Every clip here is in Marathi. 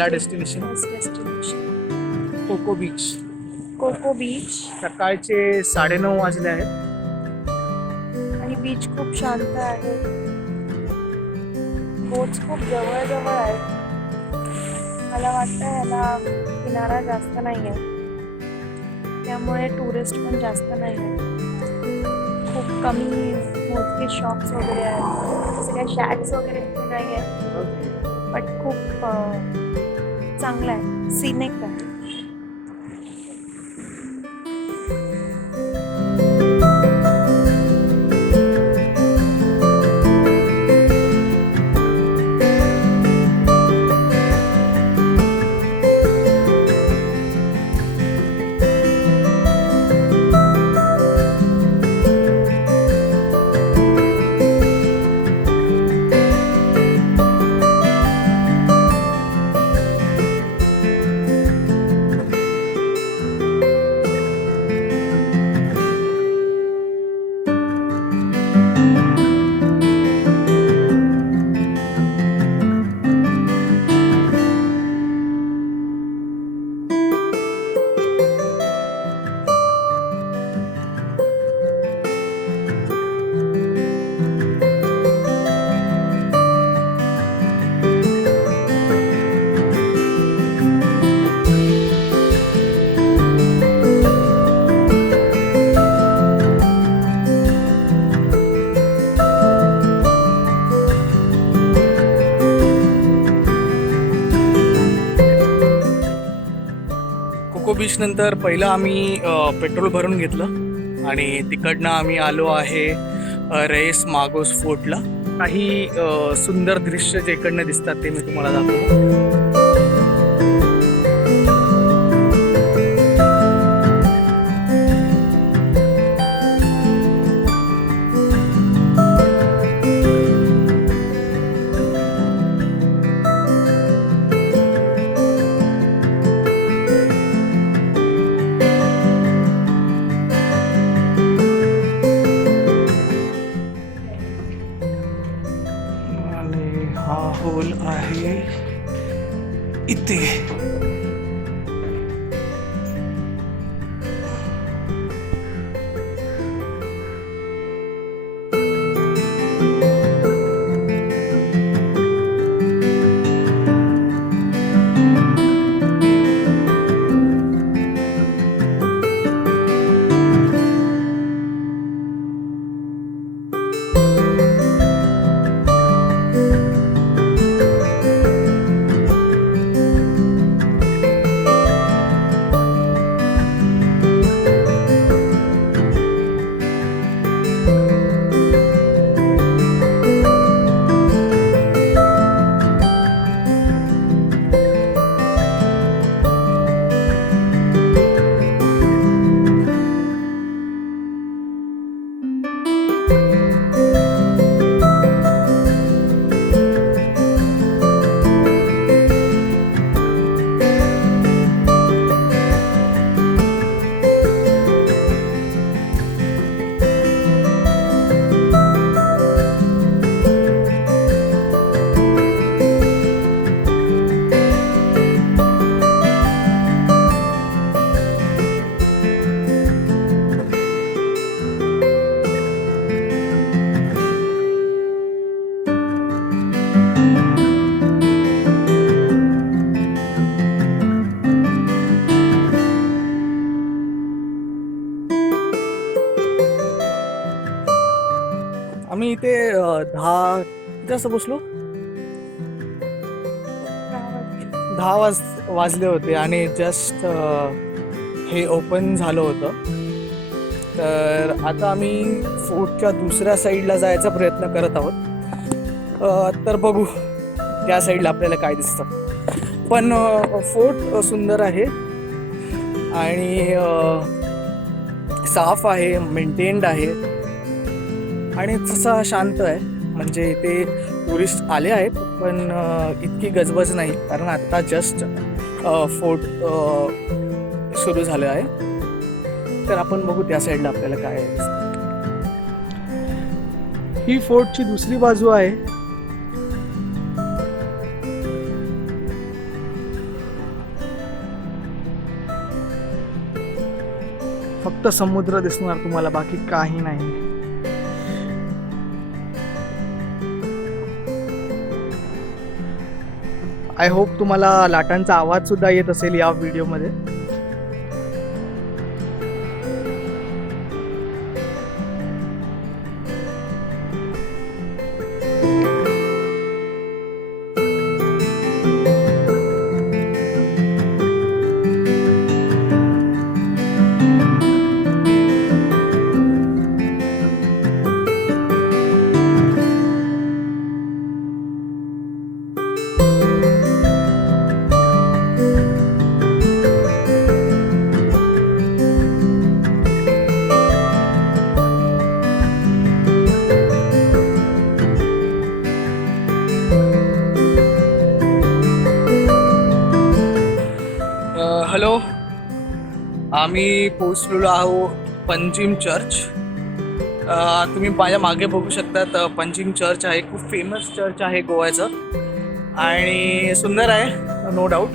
पहिला destination destination coco beach. Coco beach. सकाळचे 9:30 वाजले आहेत. आणि बीच खूप शांत आहे. बोट्स खूप जवळ जवळ आहेत. मला वाटतं ह्याला किनारा जास्त नाही आहे, त्यामुळे टुरिस्ट पण जास्त नाही आहे. खूप कमी मोजके शॉप्स वगैरे आहेत. जसे काही शॅक्स वगैरे इथे नाही आहेत, बट खूप चांगलं आहे, सिनिक आहे. कोको बीच नंतर पहिलं आम्ही पेट्रोल भरून घेतलं आणि तिकडनं आम्ही आलो आहे रेस मागोस फोर्टला. काही सुंदर दृश्य जे इकडनं दिसतात ते मी तुम्हाला दाखवतो. हा होल आहे इथे. आम्ही इथे 10 किती वाजता पोचलो. 10 वाजले होते आणि जस्ट हे ओपन झालं होतं. तर आता आम्ही फोर्टच्या दुसऱ्या साईडला जायचा प्रयत्न करत आहोत. तर बघू त्या साईडला आपल्याला काय दिसतं. पण फोर्ट सुंदर आहे आणि साफ आहे, मेंटेन्ड आहे आणि तसा शांत आहे. म्हणजे इथे टुरिस्ट आले आहेत पण इतकी गजबज नाही, कारण आत्ता जस्ट फोर्ट सुरू झालं आहे. तर आपण बघू त्या साईडला आपल्याला काय आहे. ही फोर्टची दुसरी बाजू आहे. फक्त समुद्र दिसणार तुम्हाला, बाकी काही नाही. आय होप तुम्हाला लाटांचा आवाज सुद्धा येत असेल या व्हिडिओमध्ये. हॅलो, आम्ही पोचलेलो आहोत पंजिम चर्च. तुम्ही माझ्या मागे बघू शकतात, पंजिम चर्च आहे. खूप फेमस चर्च आहे गोव्याचं आणि सुंदर आहे, नो डाऊट.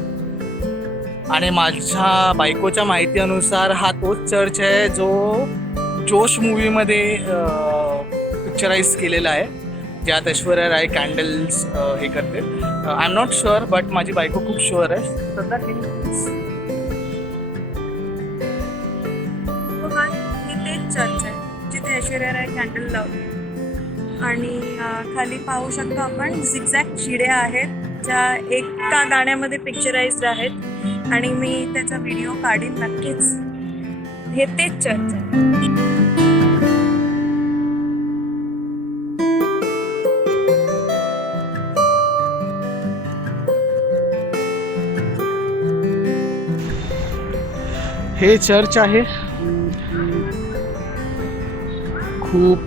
आणि माझ्या बायकोच्या माहिती अनुसार हा तोच चर्च आहे जो जोश मूवीमध्ये पिक्चराईज केलेला आहे, ज्यात ऐश्वर्या राय कॅन्डल्स हे करते. I am not sure, but माझी बायको खूप शुअर आहे. सध्या चर्च आहे जिथे ऐश्वर्या राय कॅन्डल लावली. आणि खाली पाहू शकतो आपण झिगझॅग चिड्या आहेत ज्या एका गाण्यामध्ये पिक्चराइज्ड आहेत आणि मी त्याचा व्हिडिओ काढीन नक्कीच. हे तेच चर्च आहे. हे चर्च आहे, खूप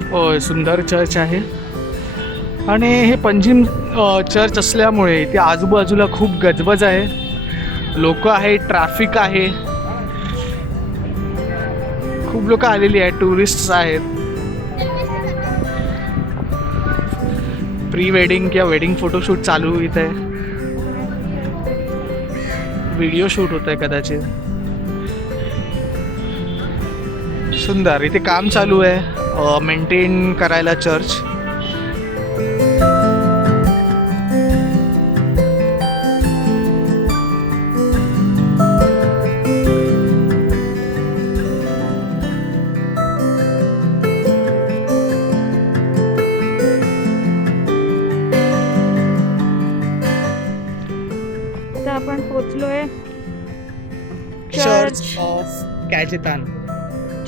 सुंदर चर्च आहे. आणि हे पंजिम चर्च असल्यामुळे इथे आजूबाजूला खूप गजबज आहे, लोक आहे, ट्रॅफिक आहे, खूप लोक आलेली आहेत, टुरिस्ट आहेत. प्री वेडिंग किंवा वेडिंग फोटोशूट चालू इथे, व्हिडिओ शूट होत आहे कदाचित. सुंदर इथे काम चालू आहे मेंटेन करायला चर्च. आता आपण पोचलोय church of Cajetan.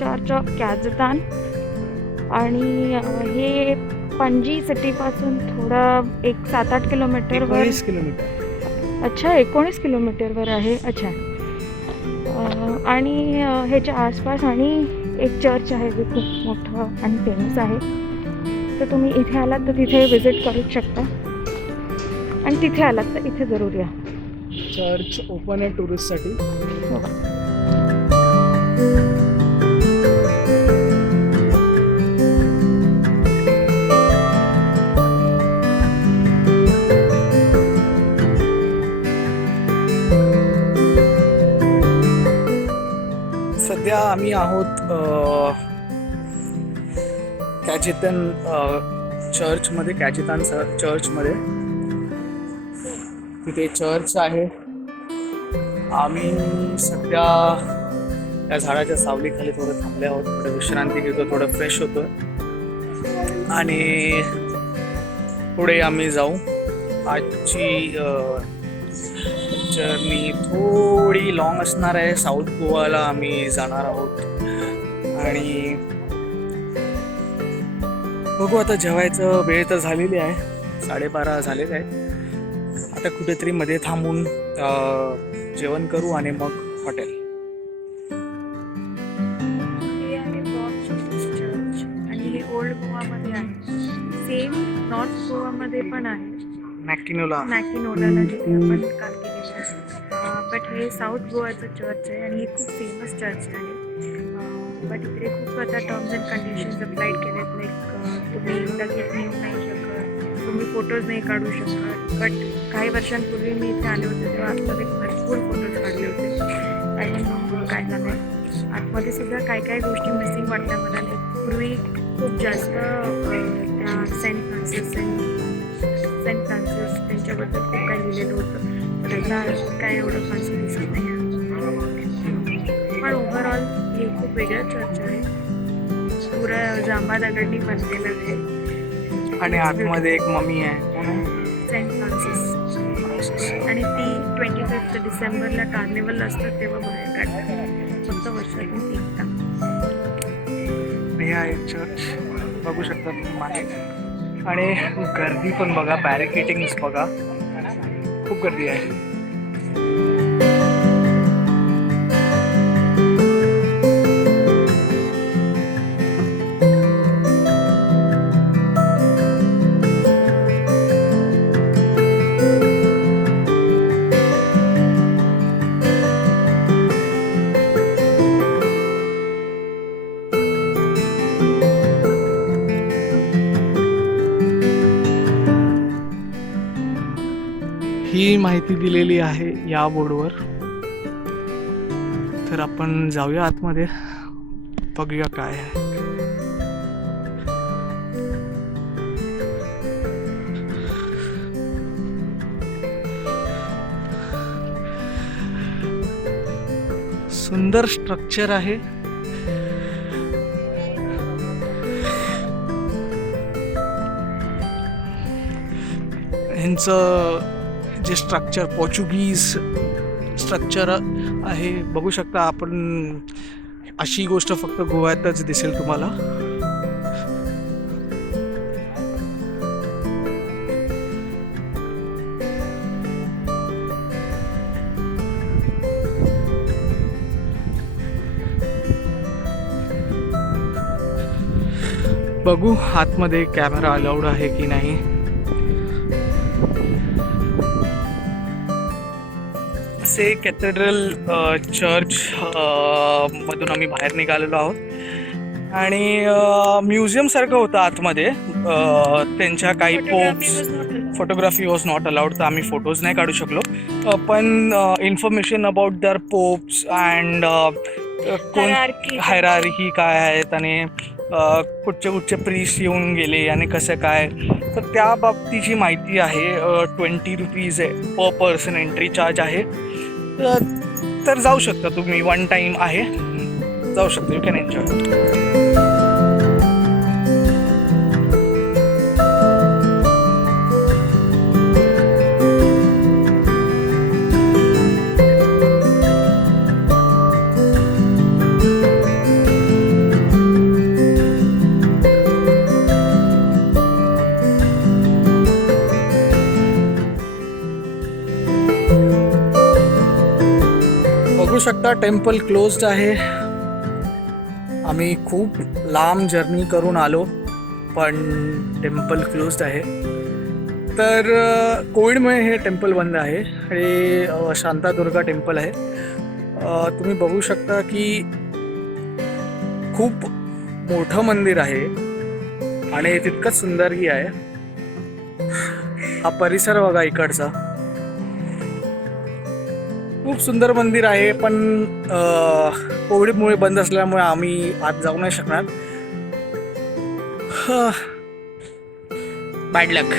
Church of Cajetan. आणि हे पणजी सिटीपासून थोडं 7-8 किलोमीटरवर. 19 किलोमीटर. अच्छा, 19 किलोमीटरवर आहे. अच्छा. आणि ह्याच्या आसपास आणि एक चर्च आहे जे खूप मोठं आणि फेमस आहे. तर तुम्ही इथे आलात तर तिथे विजिट करू शकता आणि तिथे आलात तर इथे जरूर या. चर्च ओपन आहे टुरिस्टसाठी. सध्या आम्ही आहोत कॅजेतान चर्चमध्ये, कॅजेतान चर्चमध्ये. तिथे चर्च आहे. आम्ही सध्या त्या झाडाच्या सावलीखाली थोडं थांबले आहोत, थोडं विश्रांती घेतो, थोडं फ्रेश होतो आणि पुढे आम्ही जाऊ. आजची जर्नी थोडी लॉंग असणार आहे. साऊथ गोवाला आम्ही जाणार आहोत आणि बघू आता. जेवायचं वेळ तर झालेली आहे, 12:30 झालेले आहेत. आता कुठेतरी मध्ये थांबून जेवण करू आणि मग हॉटेल. हे आहे चर्च आणि हे ओल्ड गोवामध्ये आहे. सेम नॉर्थ गोवामध्ये पण आहे, मॅकिनोलाला जिथे आपण काम केलेलं आहे. बट हे साऊथ गोवाचं चर्च आहे आणि हे खूप फेमस चर्च आहे. बट इकडे खूप आता टर्म्स अँड कंडिशन्स अप्लाइड केलेत. लाईक तुम्ही लगेच येऊ नाही शकत, तुम्ही फोटोज नाही काढू शकत. बट काही वर्षांपूर्वी मी इथे आले होते तेव्हा आतमध्ये भरपूर फोटोज काढले होते आणि काय झालं मध्ये सुद्धा काय काय गोष्टी मिसिंग वाटल्या मला. पूर्वी खूप जास्त त्या सेंट फ्रान्सिस त्यांच्याबद्दल खूप काही लिहिलेलं होतं, तर आता काय एवढं फारसं दिसत नाही. पण ओव्हरऑल हे खूप वेगळं चर्च आहे, पुरं जांभा दगडांनी बनलेलं आहे. आणि आतमध्ये एक मम्मी आहे, सेंट फ्रान्सिस, आणि ती 25 डिसेंबरला कार्निवल असतं तेव्हा बाहेर काढतात, फक्त वर्षातून एकदा. हे आहे चर्च, बघू शकता तुम्ही मागे. आणि गर्दी पण बघा, बॅरिकेटिंग्स बघा, खूप गर्दी आहे. ही माहिती दिलेली आहे या बोर्डवर, तर आपण जाऊया आतमध्ये, बघूया काय आहे. सुंदर स्ट्रक्चर आहे. ह्यांचं जे स्ट्रक्चर पोर्चुगीज स्ट्रक्चर आहे, बघू शकता आपण. अशी गोष्ट फक्त गोव्यातच दिसेल तुम्हाला. बघू आतमध्ये कॅमेरा अलाउड आहे की नाही. असे कॅथेड्रल चर्च मधून आम्ही बाहेर निघालेलो आहोत, आणि म्युझियम सारखं होतं आतमध्ये. त्यांच्या काही pops, photography was not allowed, तर आम्ही फोटोज नाही काढू शकलो. पण इन्फॉर्मेशन अबाउट दर पोप्स अँड कोण हायरार्की काय आहेत, आणि कुठचे प्रीस्ट येऊन गेले आणि कसं काय, तर त्या बाबतीची माहिती आहे. 20 रुपीज आहे पर पर्सन एंट्री चार्ज आहे. तर जाऊ शकता तुम्ही, वन टाईम आहे, जाऊ शकता, यू कॅन एन्जॉय. बघू शकता टेम्पल क्लोज्ड आहे. आम्ही खूप लांब जर्नी करून आलो, पण टेम्पल क्लोज्ड आहे. तर कोविडमुळे हे टेम्पल बंद आहे. हे शांतादुर्गा टेम्पल आहे. तुम्ही बघू शकता की खूप मोठं मंदिर आहे आणि तितकंच सुंदरही आहे. हा परिसर बघा इकडचा, खूप सुंदर मंदिर आहे. पण कोविडमुळे बंद असल्यामुळे आम्ही आत जाऊ नाही शकणार. बॅड लक.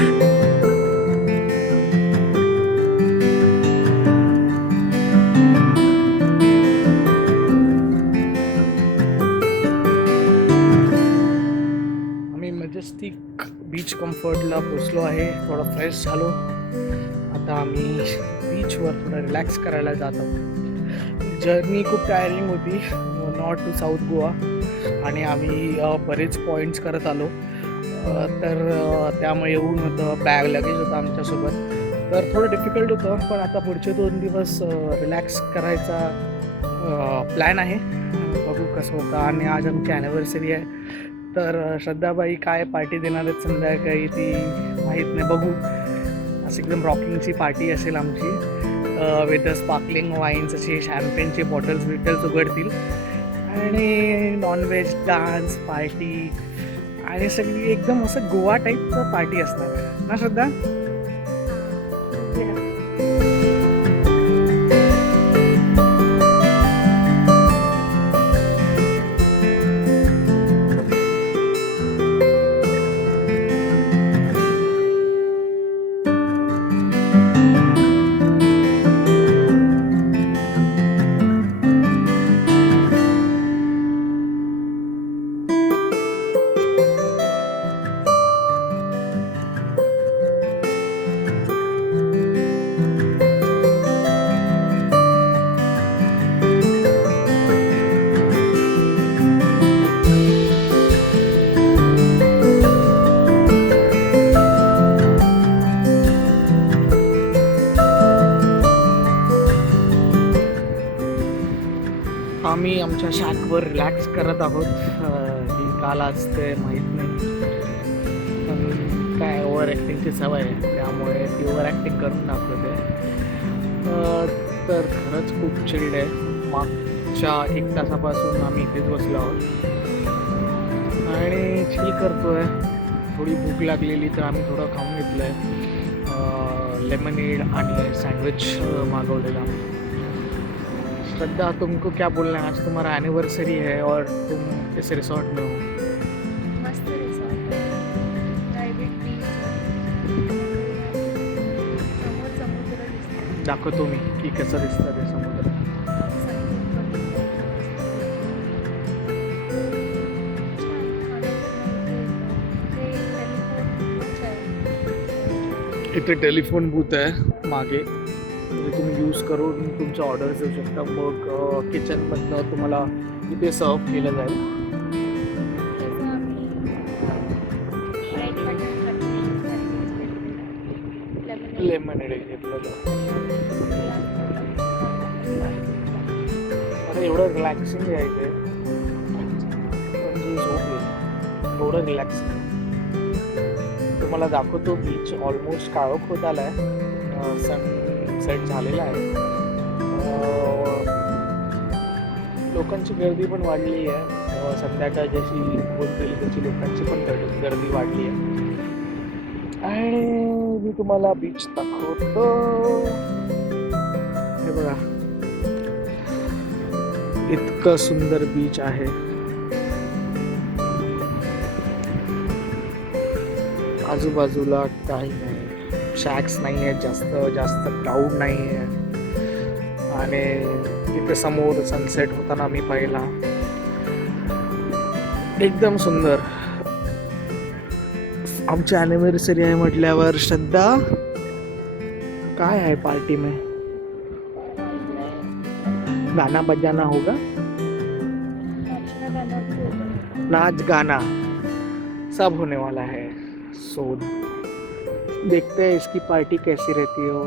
आम्ही मजेस्टिक बीच कम्फर्टला पोचलो आहे. थोडं फ्रेश झालो. आता आम्ही बीचवर थोडं रिलॅक्स करायला जात आहोत. जर्नी खूप टायरिंग होती, नॉर्थ टू साऊथ गोवा, आणि आम्ही बरेच पॉईंट्स करत आलो. तर त्यामुळे येऊन होतं, बॅग लगेज होतं आमच्यासोबत, तर थोडं डिफिकल्ट होतं. पण आता पुढचे 2 दिवस रिलॅक्स करायचा प्लॅन आहे. बघू कसं होतं. आणि आज आमची ॲनिव्हर्सरी आहे, तर श्रद्धाबाई काय पार्टी देणार आहेत संध्याकाळी ती माहीत नाही. बघू. असं एकदम रॉकिंगची पार्टी असेल आमची, विथ स्पार्कलिंग वाईन्स, असे शॅम्पेनचे बॉटल्स उघडतील, आणि नॉनव्हेज डान्स पार्टी, आणि सगळी एकदम असं गोवा टाईपचं पार्टी असणार ना श्रद्धा? आम्ही आमच्या शॅकवर रिलॅक्स करत आहोत. ही काल असते माहीत नाही, पण काय ओव्हर ॲक्टिंगची सवय आहे, त्यामुळे ती ओव्हर ॲक्टिंग करून दाखवते. तर खरंच खूप चिल्ड आहे. मागच्या 1 तासापासून आम्ही इथेच बसलो आहोत आणि चिल करतोय. थोडी भूक लागलेली तर आम्ही थोडं खाऊन घेतलं आहे. लेमनेड आणि सँडविच मागवलेला. श्रद्धा, तुमको क्या बोलना है? आज तुम्हारा एनिवर्सरी है और तुम इस रिसोर्ट में हो. मस्त रिसॉर्ट आहे, प्रायव्हेट बीच समोर समुद्र दिसतो. दाखवतो मी की कसं दिसतं ते समुद्र. इथे टेलिफोन बूथ आहे मागे, म्हणजे तुम्ही यूज करून तुमच्या ऑर्डर देऊ शकता. मग किचनमधनं तुम्हाला इथे सर्व केलं जाईल. लेमनेड घेतलेलं. अरे एवढं रिलॅक्सिंग आहे इथे, म्हणजे झोप येईल एवढं रिलॅक्सिंग. तुम्हाला दाखवतो बीच ऑलमोस्ट काळोख होत आला आहे, सनसेट झालेला आहे. लोकांची गर्दी पण वाढली आहे. संध्याकाळ जशी होत गेली तशी लोकांची पण गर्दी वाढली आहे. आणि मी तुम्हाला बीच दाखवतो. हे बघा, इतकं सुंदर बीच आहे. आजूबाजूला काही नाही, शॅक्स नाही आहेत, जास्त क्राऊड नाही आहे. आणि तिथे समोर सनसेट होताना मी पाहिला, एकदम सुंदर. आमची ॲनिव्हर्सरी आहे म्हटल्यावर श्रद्धा काय आहे पार्टी में? गाना बजाना होगा, नाच गाना सब होने वाला है. सो देखते हैं इसकी पार्टी कैसी रहती हो.